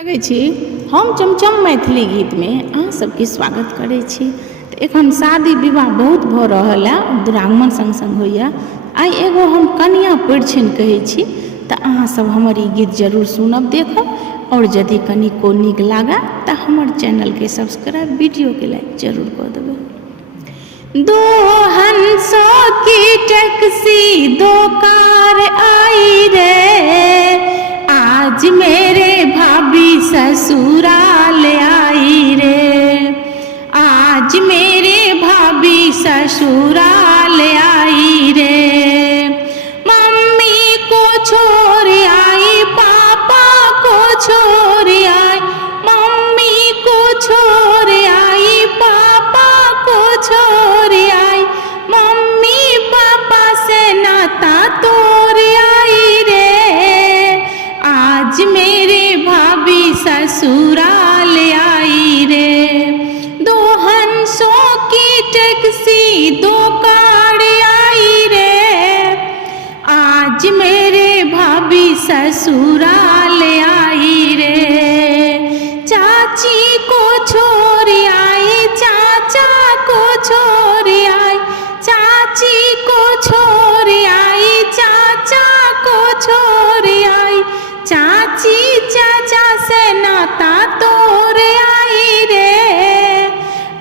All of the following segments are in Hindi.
लगै छी हम चमचम मैथिली गीत में अहाँ सबके स्वागत करै छी। तो एखन शादी विवाह बहुत भऽ रहल है, दुरागमन संग संग होइया। आई एगो हम कन्या परिछन कहै छी, तो अहाँ सब हमर ई गीत जरूर सुनब देखब, और यदि कनिको नीक लागे तो हमर चैनल के सब्सक्राइब, वीडियो के लाइक जरूर कर देबै। दो हंसों की टैक्सी दो कार आई रे, आज मेरे भाभी ससुराल आई रे, आज मेरे भाभी ससुराल आई रे। मम्मी को छोड़ आई, पापा को छोड़ आई, मम्मी को छोड़ आई, पापा को छोड़ आई, मम्मी पापा से नाता तोड़ आई रे, आज मेरे भाभी ससुराल आई रे। दो हंसों की टैक्सी दो कार आई रे, आज मेरे भाभी ससुराल आई रे। चाची को छोड़ आई, चाचा को छोड़ आई, चाची को छोड़ आई, चाचा को छोड़ आई, चाची चाचा से नाता तोड़ आई रे,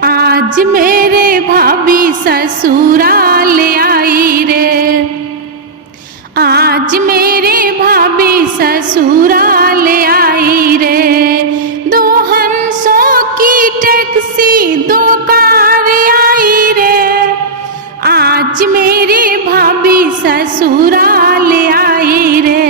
आज मेरे भाभी ससुराल आई रे, आज मेरे भाभी ससुराल आई रे। दो हंसों की टैक्सी दो कार आई रे, आज मेरे भाभी ससुराल आई रे।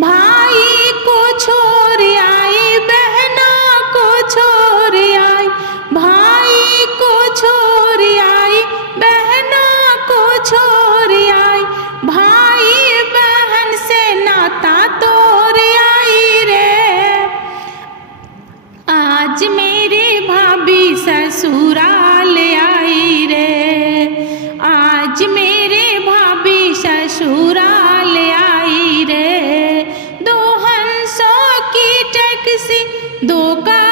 भाई को छोड़ आई, बहना को छोड़ आई, भाई को छोड़ आई, बहना को छोड़ आई, भाई बहन से नाता तोड़ आई रे, आज मेरे भाभी ससुराल आई रे, आज मेरे भाभी ससुराल आई रे। दो हंसों की टैक्सी दो कार